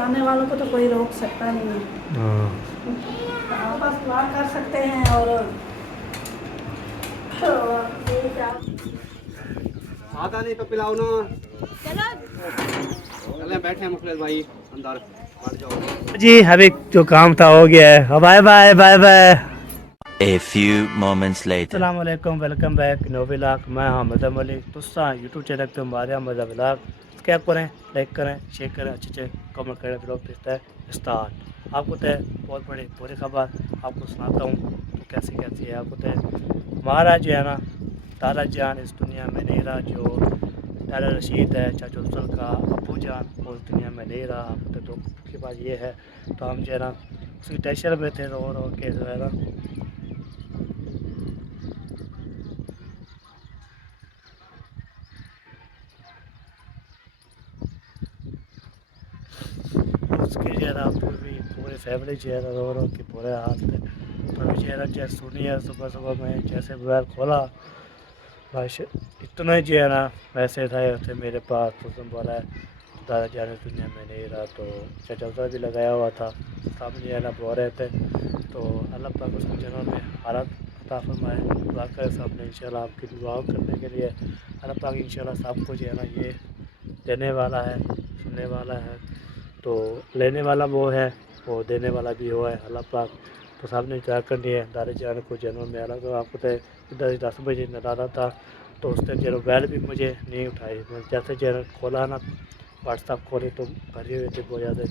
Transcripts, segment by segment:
चाहने वालों को तो कोई रोक सकता नहीं है। बस दुआ कर सकते हैं और आता नहीं तो पिलाओ ना। चले बैठे हैं मुखलेस भाई अंदर, बैठ जाओ जी। अभी जो काम था हो गया है। Bye bye bye bye. A few moments later. अस्सलाम वालेकुम, वेलकम बैक नो व्लॉग। मैं हामिद अली। तुसा यूट्यूब चैनल पे हमारे मज़ा व्लॉग सब्सक्राइब करें, लाइक करें, शेयर करें, अच्छे कमेंट करें। ब्लॉग भेजता है स्टार्ट। आपको तो बहुत बड़ी पूरी खबर आपको सुनाता हूँ तो कैसी कैसी है। आपको तो हमारा जो है ना दादा जान इस दुनिया में नहीं रहा, जो दादा रशीद है चाचा अफजल का अबू जान उस दुनिया में नहीं रहा। आपको तो दुख की बात ये है। तो हम जो है ना उसकी टेंशन में थे, रो रो के जो है ना उसकी जो है ना पूरी फैमिली जो है ना रो रो के बुरे हाल थे। तो अभी जो है ना जैसे सुनी है सुबह सुबह में जैसे मोबाइल खोला बस इतना ही जो है ना वैसे था थे मेरे पास। तो तुम बोला है दादा जाने दुनिया में नहीं रहा। तो चचा भी लगाया हुआ था सामने जो है ना बो रहे थे। तो अल्लाह पाक उसको जनों में हालत अता फरमाए। दुआ करे सामने इंशाल्लाह आपकी दुआ करने के लिए अल्लाह पाक इंशाल्लाह सबको जो है ना ये देने वाला है, सुनने वाला है। तो लेने वाला वो है, वो देने वाला भी वो है अल्लाह पाक। तो सामने दुआ करनी है दादा जान को जन्म में। अलग तो आपको तो इधर 10 बजे नदारा था तो उस टाइम जो बैल भी मुझे नहीं उठाई। मैं जैसे जो खोला ना व्हाट्सअप खोले तो भरे हुए थे बहुत ज़्यादा।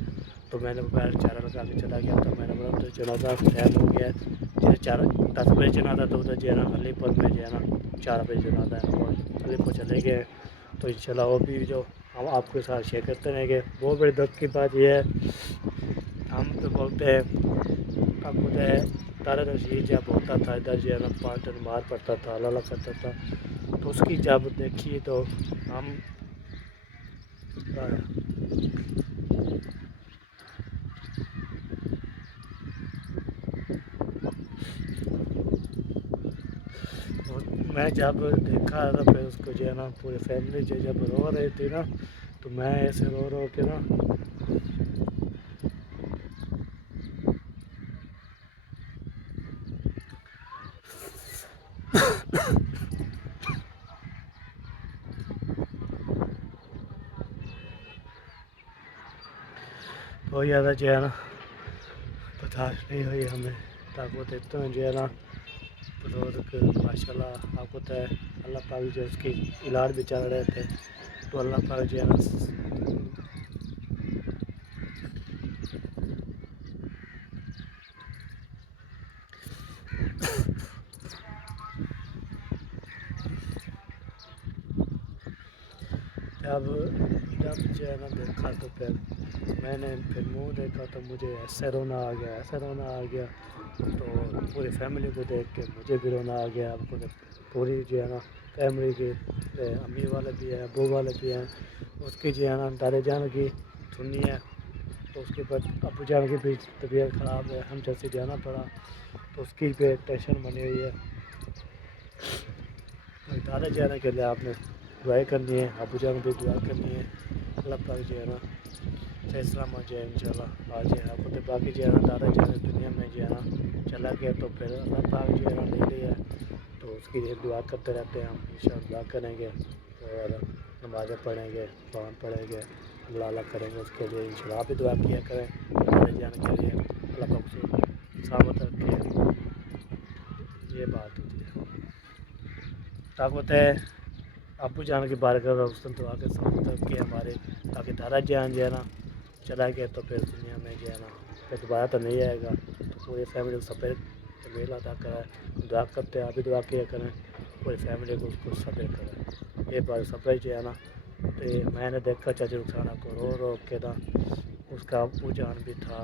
तो मैंने मोबाइल चार्जर लगा के चला गया। तो मैंने बोला तो जनाजा टाइम हो गया है, जैसे 10 बजे जनाजा तो उधर जो है ना अलीपुर में जो है ना 4 बजे जनाजा है और अलीपुर चले गए। तो इंशाल्लाह वो भी जो हम आपके साथ शेयर करते रहेंगे। बहुत बड़ी दुख की बात यह है, हम तो बोलते हैं आपको तो है तारा रशीद जब होता था इधर जो है ना 5 दिन मार पड़ता था, अल्लाह करता था। तो उसकी जब देखी तो हम मैं जब देखा तो फिर उसको जो है ना पूरी फैमिली जो जब रो रही थी ना तो मैं ऐसे रो रो के ना बहुत ज़्यादा जो है ना बर्दाश्त नहीं हुई हमें। ताकत इतना जो है ना बुजुर्ग माशाल्लाह आपको तो है अल्लाह पाक जो उसकी इलाज भी चल रहे थे। तो अल्लाह पाक जो है ना जब जब जो है ना देखा तो फिर मैंने फिर मुँह देखा तो मुझे ऐसे रोना आ गया, ऐसे रोना आ गया। तो पूरी फैमिली को देख के मुझे भी रोना आ गया। आपको तो पूरी जो है ना फैमिली के अम्मी वाले भी हैं, अबू वाले भी हैं। उसकी जो है ना दादा जान की सुनी है तो उसके बाद अबू जान की भी तबीयत ख़राब है, हम जैसे जाना पड़ा। तो उसकी भी टेंशन बनी हुई है। दादा जाने के लिए आपने दुआएं करनी है, अबू जान भी दुआ करनी है। अल्लाह पाक जो है ना सही सलामत जो है इंशाल्लाह आ जाए। आपको तो बाकी जो है ना दादा जाने दुनिया में जो है ना चला गया तो फिर अल्लाह पाक जो है ना ले लिया है। तो उसकी लिए दुआ करते रहते हैं हम, इंशाल्लाह दुआ करेंगे और नमाज़ें पढ़ेंगे, कुरान पढ़ेंगे, अल्लाह करेंगे उसके लिए। इंशाल्लाह आप भी दुआ किया करें दादा जाने के लिए, अल्लाह पाक उसको सलामत रखे। ये बात होती है। ताकत है अबू जान की बात कर उस दिन दुआ के सलामत रखे हमारे। ताकि दादा जान जो है ना चला गया तो फिर दुनिया में जो है ना फिर दोबारा तो नहीं आएगा। तो पूरी फैमिली को सब्र मेला अदा करा दुआ करते हैं, आप भी दुआ किया करें पूरी फैमिली को उसको सब्र करें। ये बात सब्र जो है ना तो मैंने देखा चाचा रुखसाना को रो रो के ना उसका अबू जान भी था।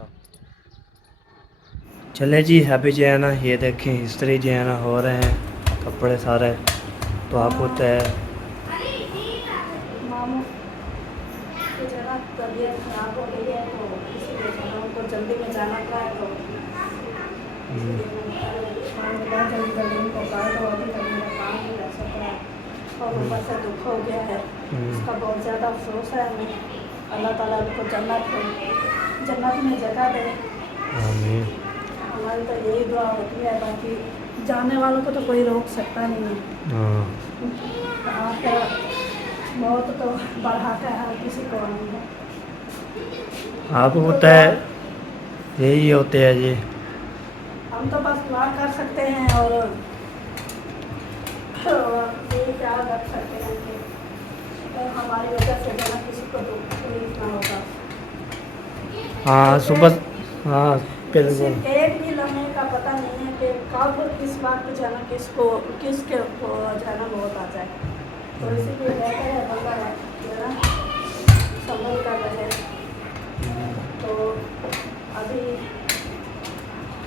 चले जी अभी जो है ना ये देखें इस्त्री जो है ना हो रहे हैं कपड़े सारे। तो आपको तय मामू की जरा तबीयत खराब हो गई है तो इसीलिए जो है उनको जल्दी में जाना पड़ा है। तो जल्दी जल्दी उनको कहा तो अभी तक मेरा काम नहीं कर सक रहा है और ऊपर से दुख हो गया है। उसका बहुत ज़्यादा अफसोस है हमें। अल्लाह ताला उनको जन्नत में जगह दे। आमीन। हमारी तो यही दुआ होती है, बाकी जाने वालों को तो कोई रोक सकता नहीं है। हाँ आखिर मौत तो बढ़ाता है, हर किसी को आनी है। आपको होता है यही होते हैं जी। हम तो बस दुआ कर सकते हैं और यही ख्याल रख सकते हैं कि हमारी वजह से जो ना किसी को तकलीफ ना होगा। हाँ सुबह हाँ किसी बिल्कुल। एक भी लम्हे का पता नहीं है कि कब किस वक्त जो है ना किसके को जो है ना मौत आ जाए। तो इसीलिए बेहतर है बंदा जो है ना संभल कर रहे। तो अभी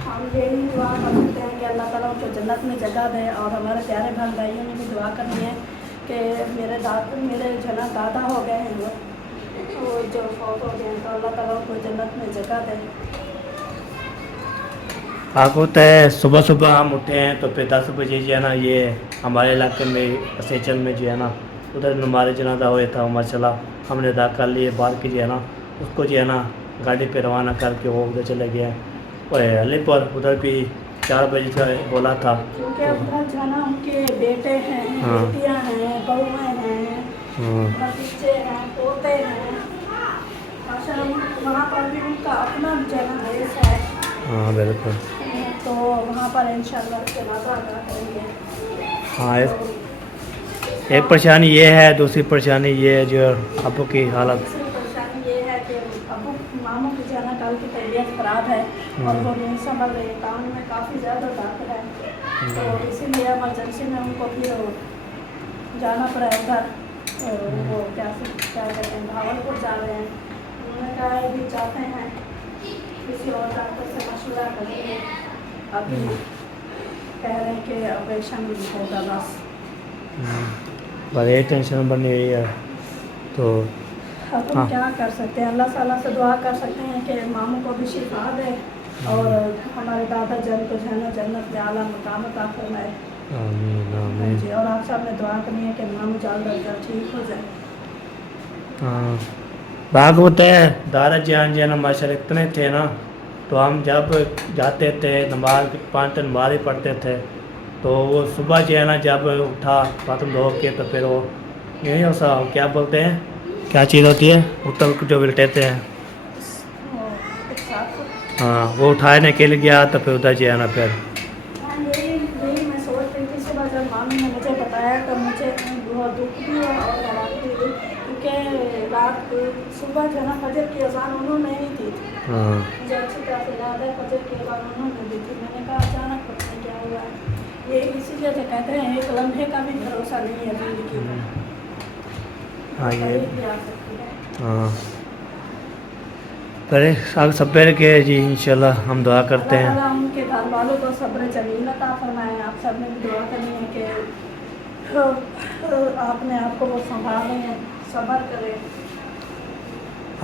हम यही दुआ कर सकते हैं कि अल्लाह ताला उनको जन्नत में जगह दे। और हमारे प्यारे भाई भाइयों ने भी दुआ करनी है कि मेरे जो ना दादा हो गए हैं वो जो फौत हो गए हैं, तो अल्लाह ताला उनको जन्नत में जगह दे। आपको होता है सुबह सुबह हम उठे हैं तो फिर 10 बजे जो है ना ये हमारे इलाके में असेचल में जो है ना उधर नमाज जनाजा हुआ था माशाल्लाह, हमने अदा कर लिए। बाद की जो है ना उसको जो है ना गाड़ी पे रवाना करके वो उधर चले गए। और अली पर उधर भी 4 बजे का बोला था। क्योंकि उधर जो है ना उनके बेटे हैं, हाँ। बेटियाँ हैं, बहुएँ हैं, हाँ भतीजे हैं, पोते हैं। माशाल्लाह वहाँ पर भी उनका अपना जो है ना देश है। हाँ बिल्कुल। तो वहाँ पर इंशाल्लाह जनाजा अदा करेंगे। हाँ एक परेशानी ये है, दूसरी परेशानी ये है जो अबू की हालत। दूसरी परेशानी ये है कि अबू मामू की जो है ना कल की तबीयत ख़राब है और वो नहीं संभल रही, टाउन में काफ़ी ज़्यादा दाखिल है। तो इसीलिए इमरजेंसी में उनको फिर जाना पड़ा उधर। वो क्या कहते हैं भावलपुर जा रहे हैं। उन्होंने कहा है भी चाहते हैं किसी और डॉक्टर से मशवरा करेंगे। अभी कह रहे हैं कि ऑपरेशन होगा बस। बड़ी टेंशन बनी हुई है। तो अब हम क्या कर सकते हैं, अल्लाह ताला से दुआ कर सकते हैं कि मामू को भी शिफा दे और हमारे दादा जन को जो है ना जन्नत में आला मकाम अता फरमाए। आमीन आमीन। जी और आप सब ने दुआ करनी है कि मामू जल्द अज जल्द ठीक हो जाए। हाँ बाग होता है दादा जान जी ना माशाल्लाह इतने थे ना, तो हम जब जाते थे नमाज 5 दिन नमाज ही पढ़ते थे। तो वो सुबह जो है ना जब उठा बाथरूम धो के तो फिर वो यही होता क्या बोलते हैं, क्या चीज़ होती है उतल जो बिलटेते हैं। एक साथ हाँ वो उठाने के लिए गया तो फिर उधर जो है ना फिर यही मैं सोच रही थी सुबह जब मामी ने मुझे बताया तो मुझे बहुत दुख भी हुआ और हैरानी भी हुई क्योंकि रात को सुबह जो है ना फजर की अजान उन्होंने ही दी थी। हाँ मुझे अच्छी तरह से याद है फजर की अजान उन्होंने दी थी। मैंने कहा अचानक पता नहीं क्या हुआ है। ये इसीलिए तो कहते हैं एक लम्हे का भी भरोसा नहीं है ज़िंदगी में। हाँ ये कभी भी आ सकती है। हाँ करे सब सब्र के जी इंशाल्लाह हम दुआ करते अल्लाह हैं। ताला उनके घर वालों को सब्र जमील अता फरमाए। आप सब ने भी दुआ करनी है कि आपने आपको वो संभाले हैं, सब्र करें।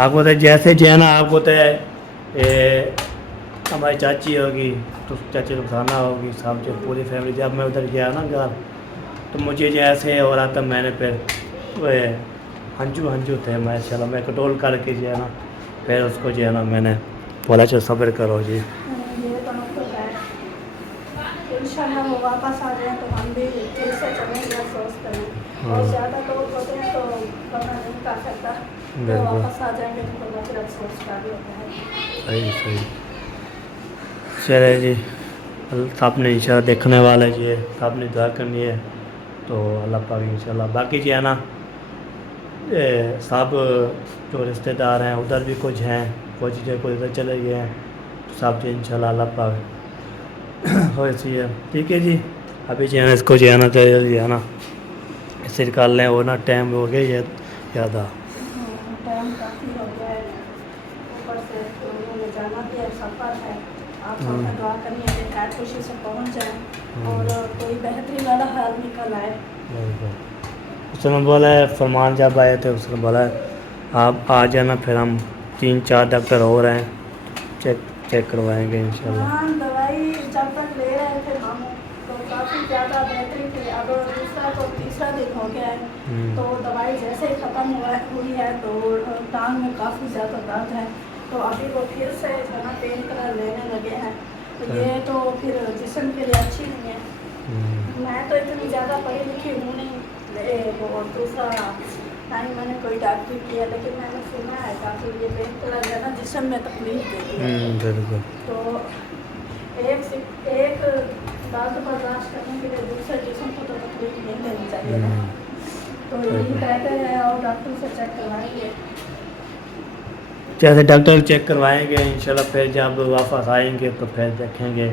आपको तो जैसे जो है ना आपको तो हमारी चाची होगी तो चाची रुखसाना होगी सब जो पूरी फैमिली, जब मैं उधर गया ना घर तो मुझे जैसे हो रहा था मैंने फिर वो हंजू थे माशाल्लाह, मैं कंट्रोल करके जो है ना फिर उसको जो है ना मैंने बोला चलो सब्र करो जी। ये तो मतलब है इंशाल्लाह वो वापस आ जाए तो हम भी फिर से चलेंगे अफसोस करें। बहुत ज़्यादा लोग होते हैं तो करना नहीं कर सकता, तो बिल्कुल। वापस आ जाएंगे तो फिर अफसोस का भी होता है। सही सही चले जी, आपने इंशाल्लाह देखने वाले जी है, आपने दुआ करनी है तो अल्लाह पाक इंशाल्लाह। बाकी जो है ना सब जो रिश्तेदार हैं उधर भी कुछ हैं, कुछ जो कोई इधर चले गए हैं तो सब जो इंशाल्लाह अल्लाह पाक हो ऐसी है। ठीक है जी अभी जो है ना इसको जो है ना जल्दी है ना इसे निकाल लें, वो ना टाइम हो गया ये ज़्यादा। टाइम काफ़ी हो गया है, ऊपर से लोगों ने जाना भी है, सफ़र है। आप सबने दुआ करनी है कि खैर खुशी से पहुँच जाए और कोई बेहतरीन वाला हाल निकल आए। उसने बोला है फरमान जब आए थे उसने बोला है आप आ जाना, फिर हम 3-4 डॉक्टर हो रहे हैं चेक करवाएंगे इंशाल्लाह। हाँ दवाई जब तक ले रहे थे मामू तो काफ़ी ज़्यादा बेहतरी थी। अब दूसरा तो तीसरा दिन हो गया है, तो दवाई जैसे ही ख़त्म हुई है तो टांग में काफ़ी ज़्यादा दर्द है, तो अभी वो फिर से जो है पेन किलर लेने लगे हैं। तो ये तो फिर जिस्म के लिए अच्छी नहीं है। मैं तो इतनी ज़्यादा पढ़ी लिखी हूँ नहीं, वो दूसरा टाइम मैंने कोई डॉक्टरी किया, लेकिन मैंने सुना है काफ़ी ये पेन किलर है ना जिस्म में तकलीफ देती है। बिल्कुल। तो एक दर्द बर्दाश्त करने के लिए दूसरे जिस्म को तो तकलीफ नहीं देनी चाहिए ना। तो यही कहते हैं और डॉक्टर से चेक करवाएंगे। जैसे डॉक्टर चेक करवाएंगे इंशाल्लाह, फिर जब वापस आएंगे तो फिर देखेंगे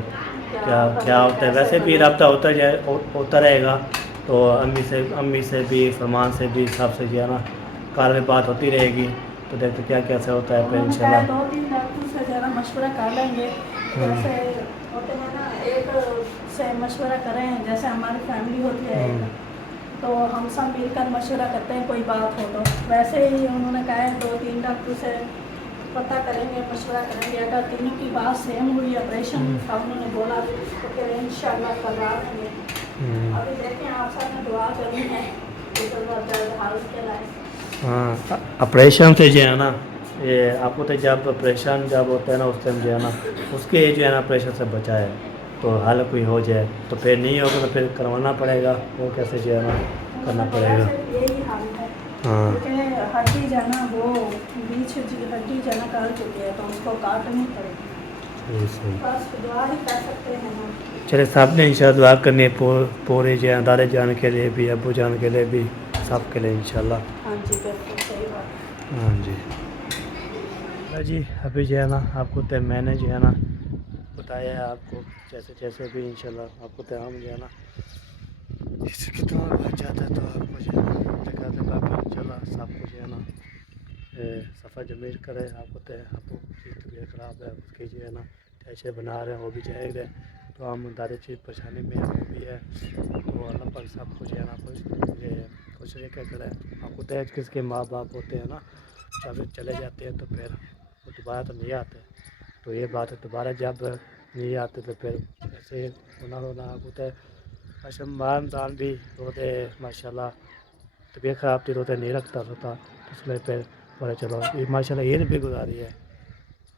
क्या होता है। वैसे भी रब्ता होता रहेगा, तो अम्मी से भी, फरमान से भी, सबसे जो है ना कार में बात होती रहेगी, तो देखते क्या कैसे होता है फिर इंशाल्लाह। 2-3 डॉक्टर से ज़रा मशवरा कर लेंगे। जैसे होते हैं ना, एक से मशवरा करें, जैसे हमारी फैमिली होती है तो हम सब मिलकर मशवरा करते हैं कोई बात हो तो। वैसे ही उन्होंने कहा है 2-3 डॉक्टर से पता करेंगे, मशवरा करेंगे। अगर तीनों की बात सेम हुई, ऑपरेशन का उन्होंने बोला, तो फिर इंशाल्लाह करवा देंगे। अभी देखें, आप सब ने दुआ करनी है हालत के लायक। हाँ, ऑपरेशन से जो है ना, ये आपको तो जब ऑपरेशन जब होता है ना उस टाइम जो है ना, उसके जो है ना ऑपरेशन से बचा है, तो हाल कोई हो जाए तो फिर नहीं होगा तो फिर करवाना पड़ेगा, वो कैसे जो है ना करना पड़ेगा। यही हाल है। हाँ, क्योंकि हड्डी जाना, वो बीच हड्डी जाना काट चुकी है, तो उसको काटनी पड़ेगी। सही। बस दुआ ही कर सकते हैं हम। चले, साहब ने इंशाल्लाह दुआ करनी है पूरे जो है दादा जान के लिए भी, अबू जान के लिए भी, सब के लिए इंशाल्लाह। हाँ जी, बिल्कुल सही बात। हाँ जी। जी अभी जो है ना आपको तो मैंने जो है ना बताया है आपको, जैसे जैसे भी इंशाल्लाह आपको तो हम जो है ना इससे कितना बच जाता है तो आपको जो है ना दिखाते बाकी इंशाल्लाह सबको जो है ना सफ़ा जमील करे। आपको तो आपको तबीयत ख़राब है, उसकी जो है ना कैसे बना रहे हैं वो भी जाहिर है, तो हम दादा चीज़ परेशानी में वो भी है, तो अल्लाह पाक सबको जो है ना खुश रह कर करे। आपको तो किसके माँ बाप होते हैं ना, जब चले जाते हैं तो फिर वो दोबारा तो नहीं आते, तो ये बात है दोबारा जब नहीं आते तो फिर ऐसे रोना रोना होता है। अच्छा रमज़ान भी रोते माशाल्लाह, तबीयत ख़राब थी, रोते नहीं रखता था, तो इसलिए फिर बोले चलो ये माशाल्लाह ईद भी गुजारी है।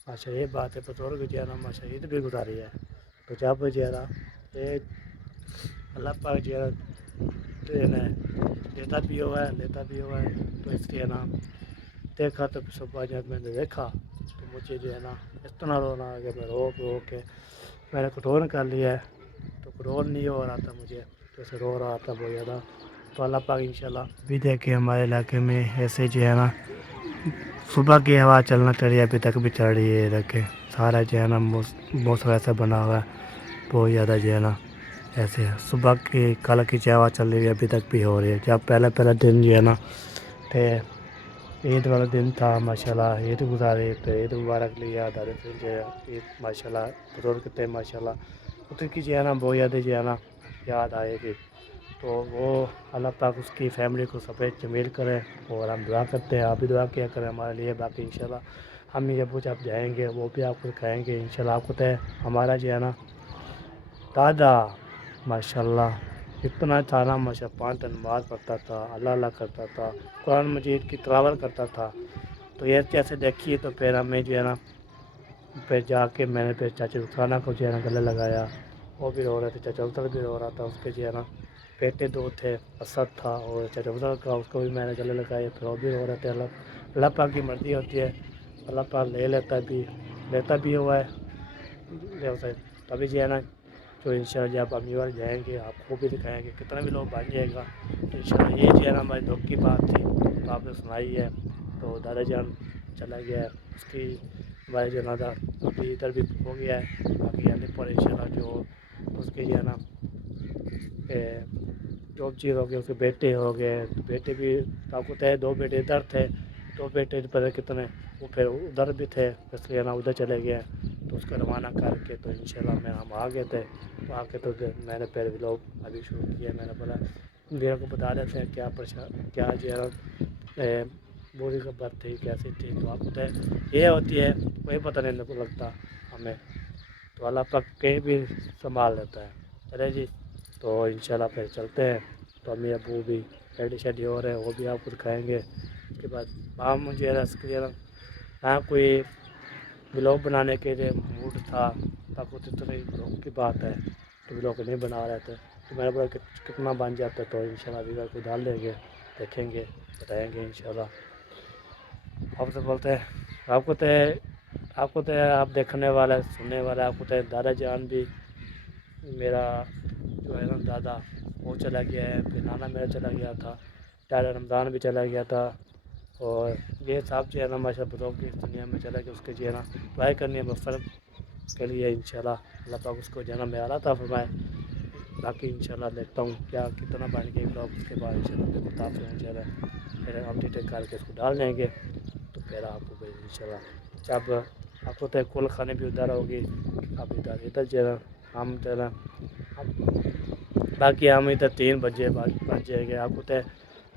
अच्छा ये बात है, बुजुर्ग जो है ना माशा ईद भी गुजारी है, तो जब जो है ना ये अल्लाह पाक जो है देता भी हुआ है, लेता भी हुआ है, तो इसलिए ना देखा तो सुबह जब मैंने देखा तो मुझे जो है ना इतना रोना आ गया, मैं रो के मैंने कंट्रोल कर लिया है, तो कंट्रोल नहीं हो रहा था मुझे, तो ऐसे रो रहा था बहुत ज़्यादा। तो अल्लाह पाक इंशाल्लाह भी देखे हमारे इलाके में ऐसे जो है ना सुबह की हवा चलना चल रही है, अभी तक भी चल रही है, रखे सारा जो है ना मौसम ऐसा बना हुआ है, बहुत ज़्यादा जो है ना ऐसे सुबह की कल की जो हवा चल रही है अभी तक भी हो रही है। जब पहला दिन जो है ना थे ईद वाला दिन था माशाल्लाह, ईद गुजारी, तो ईद मुबारक लिया दादा से जो है ईद माशाल्लाह बुजुर्ग थे माशाल्लाह, उनकी जो है ना बहुत ज़्यादा जो है ना याद आएगी, तो वो अल्लाह पाक उसकी फैमिली को सफ़ेद जमील करे, और हम दुआ करते हैं, आप भी दुआ किया करें हमारे लिए। बाकी इंशाल्लाह हम ये जब आप जाएंगे वो भी आपको दिखाएंगे इंशाल्लाह। आपको तो हमारा जो है ना दादा माशाल्लाह इतना था ना, माशा 5 टाइम नमाज़ पढ़ता था, अल्लाह अल्लाह करता था, कुरान मजीद की तिलावत करता था। तो ये जैसे देखिए तो फिर हमें जो है ना फिर जाके मैंने फिर चाचा रुखसाना को जो है ना गले लगाया, वो भी रो रहे थे, चाचा उतर भी रो रहा था, उसके जो है ना बेटे 2 थे, असद था और चाचा उतर का, उसको भी मैंने गले लगाया, फिर वो भी रो रहे थे। अल्लाह पाक की मर्ज़ी होती है, अल्लाह पाक लेता भी हुआ है, तभी जो है ना तो इंशाल्लाह जब अगली बार जाएंगे आपको भी दिखाएंगे, कितना भी लोग बन जाएगा, तो इंशाल्लाह ये जो है ना हमारी दुख की बात थी, तो आपने सुनाई है। तो दादा जान चला गया है, उसकी हमारे जनाजा अभी इधर भी हो गया है, बाकी आने पर इंशाल्लाह जो उसके जो है ना जो चीज़ हो गई, उसके बेटे हो गए, तो बेटे भी आपको तय 2 बेटे इधर थे, 2 बेटे पता कितने वो फिर उधर भी थे, इसलिए ना उधर चले गए, तो उसको रवाना करके तो इंशाल्लाह हम आ गए थे। तो आके तो मैंने फिर व्लॉग अभी शुरू किया, मैंने बोला मेरे को बता देते हैं क्या जो है बूढ़ी खबर थी कैसी थी, तो आपको तो ये होती है कोई पता नहीं लगता हमें, तो अल्लाह पाक कहीं भी संभाल लेता है। चले जी, تو انشاءاللہ پھر چلتے ہیں. تو امی ابو بھی ریڈی شیڈی ہو رہے ہیں, وہ بھی آپ کو دکھائیں گے. اس کے بعد مجھے نہ کوئی بلاگ بنانے کے لیے موڈ تھا, تب اتنی بلاگ کی بات ہے تو بلاگ نہیں بنا رہے تھے. تو میں نے بولا کہ کتنا بن جاتا ہے تو انشاءاللہ ویور کو ڈال دیں گے, دیکھیں گے, بتائیں گے انشاءاللہ. آپ سے بولتے ہیں آپ کو آپ دیکھنے والا سننے والا, آپ کو دادا جان بھی میرا جو ہے نا دادا وہ چلا گیا ہے, پھر نانا میرا چلا گیا تھا, دادا رمضان بھی چلا گیا تھا, اور یہ صاحب جو ہے نا ماشاء اللہ بزرگ کی اس دنیا میں چلا گیا. اس کے جو ہے نا دعائیں کرنی ہے مغفرت کے لیے انشاءاللہ, اللہ پاک اس کو جنم میں اعلیٰ عطا فرمائے. باقی انشاءاللہ دیکھتا ہوں کیا کتنا بن گیا بلاگ, اس کے بعد انشاءاللہ پھر مطابق ہو جائے گا, پھر ہم ڈیٹیل کر کے اس کو ڈال دیں گے. تو پھر آپ کو انشاءاللہ جب آپ کو کل کھانے بھی ادھر ہوگی, آپ ادھر جو ہے نا ہم جو ہے نا باقی ہم ادھر 3 بجے بچ جائے گے. آپ کو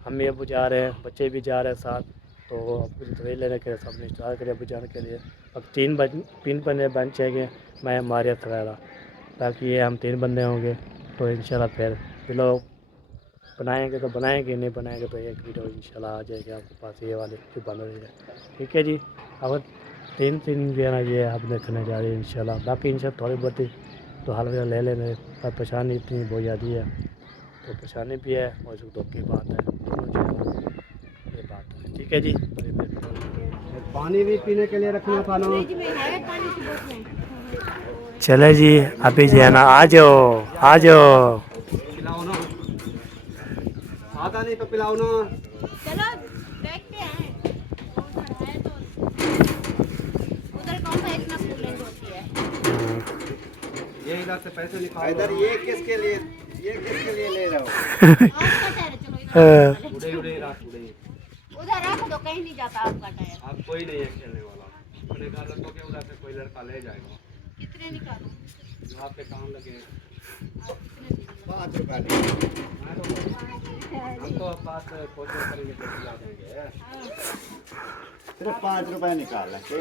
امی ابو جا رہے ہیں, بچے بھی جا رہے ہیں ساتھ, تو اب کچھ دوائی لینے کے لیے سب نے اشتہار کرے ابو جانے کے لیے. اب 3 بجے بن جائیں گے, میں ماریت وغیرہ, باقی یہ ہم 3 بندے ہوں گے. تو انشاءاللہ پھر بلاگ بنائیں گے تو بنائیں گے, نہیں بنائیں گے تو ایک ویڈیو انشاءاللہ آ جائے گی آپ کے پاس, یہ والے جو بن رہی ہے. ٹھیک ہے جی, اب 3 جو ہے نا یہ آپ دیکھنے جا رہے ہیں انشاءاللہ. باقی انشاءاللہ تھوڑی بہت تو حل لے لینے, پر پریشانی اتنی بہت زیادہ ہے, تو پریشانی بھی ہے اور دکھ کی بات ہے, دونوں جو ہے نا یہ بات ہے. ٹھیک ہے جی, پانی بھی پینے کے لیے رکھنا تھا نا. چلے جی ابھی جو ہے نا آ جاؤ. پلاؤ نا, آتا نہیں تو پلاؤ نا. چلو دیکھتے ہیں ادھر کون سا اتنا کولنگ ہوتی ہے. یہ ادھر سے پیسے نکال. ادھر یہ کس کے لیے لے رہا ہو؟ آپ کا ٹائر چلو اڑے رات اڑے. ادھر رکھ دو, کہیں نہیں جاتا آپ کا ٹائر. آپ کوئی نہیں ہے کھیلنے والا, اپنے گھر رکھو کہ ادھر سے کوئی لڑکا لے جائے گا. کتنے نکالوں, جو آپ کے کام لگے. آپ کتنے دیں؟ 5 روپے لے. ہم تو اب بات کوشش کریں گے تو لا دیں گے. صرف 5 روپے نکال رکھے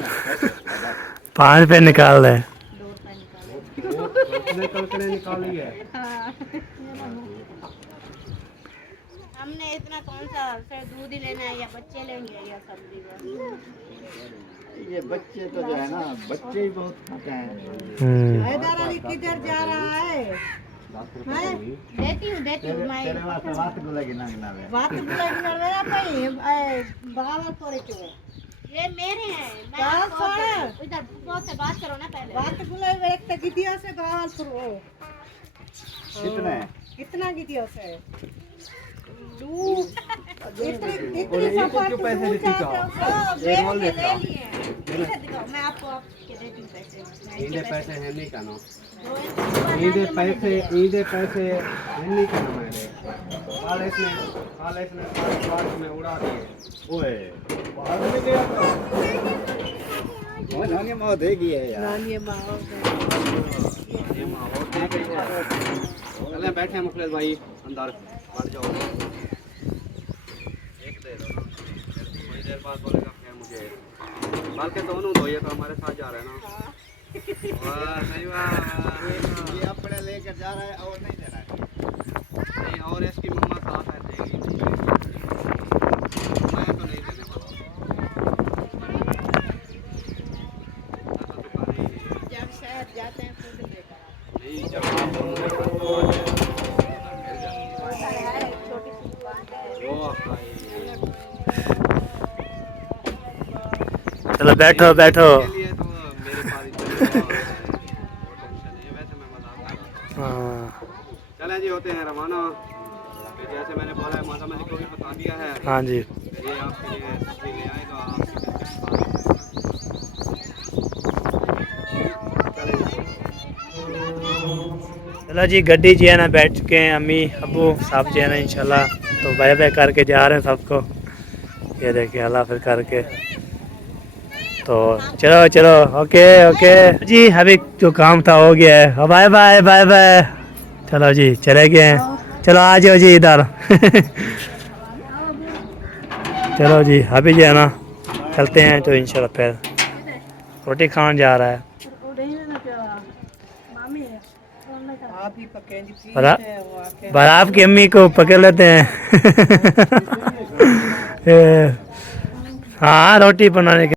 5 روپے نکال دیں. 2 روپے نکالو. کلکڑے نکالیے. ہم نے اتنا کون سا سر دودھ ہی لینا ہے, یا بچے لیں گے یا سبزی بس. یہ بچے تو جو ہے نا بچے ہی بہت کھاتے ہیں. حیدر علی کدھر جا رہا ہے؟ دیتی ہوں میں. تیرے واسطے وقت گلے گنا میں بات بلا گنا میرا بھائی بغاوت پڑے چوے. یہ میرے ہیں, میں بات آپ کو سن. ادھر بہت سے بات کرو نا پہلے. بات بلا ایک تگیدیا سے بغاوت پڑو. کتنے کتنا گیدیا سے؟ اتنی سفر تو پیسے دیتی کا میں آپ کو آپ کے دیتی ہوں پیسے. ایندے پیسے ہیں نہیں کہنا. ایندے پیسے ہیں نہیں کہنا. میں نے کال اس نے پارک میں اڑا دیے. اوئے باہر میں گیا تھا. وہ نانی موت ہے گئی ہے یار. چلے بیٹھے مخلص بھائی, اندر بیٹھ جاؤ. ایک دے دو نا, تھوڑی دیر بعد بولے گا پھر مجھے. بلکہ دونوں دو, یہ تو ہمارے ساتھ جا رہے ہیں نا. واہ صحیح, واہ. یہ اپنے لے کر جا رہا ہے اور نہیں دے رہا ہے. نہیں, اور اس کی مما ساتھ ہے, دے گی. میں تو نہیں دینے والا. جب شہر جاتے ہیں خود لے کر نہیں, جب آپ کو مجھے چھوٹی سی دکان ہے. وہ چلو بیٹھو بیٹھو. کے لیے تو میرے پاس ٹینشن نہیں, ویسے میں مذاق کر رہا تھا. ہاں چلیں جی, ہوتے ہیں روانہ. جیسے میں نے بولا ہے ماتا مجھے کو بھی بتا دیا ہے. ہاں جی, یہ آپ کے لیے سبزی لے آئے گا. چلو جی گڈی جو ہے نا بیٹھ چکے ہیں امی ابو صاحب جو ہے نا انشاءاللہ. تو بائے بائے کر کے جا رہے ہیں سب کو. یہ دیکھیں اللہ حافظ کر کے. تو چلو اوکے جی, ابھی جو کام تھا ہو گیا ہے. Bye bye. چلو جی چلے گئے ہیں. چلو آ جاؤ جی ادھر. چلو جی ابھی جو ہے نا چلتے ہیں تو انشاءاللہ پھر روٹی کھان جا رہا ہے. पर आपकी अम्मी को पकड़ लेते हैं हाँ रोटी बनाने के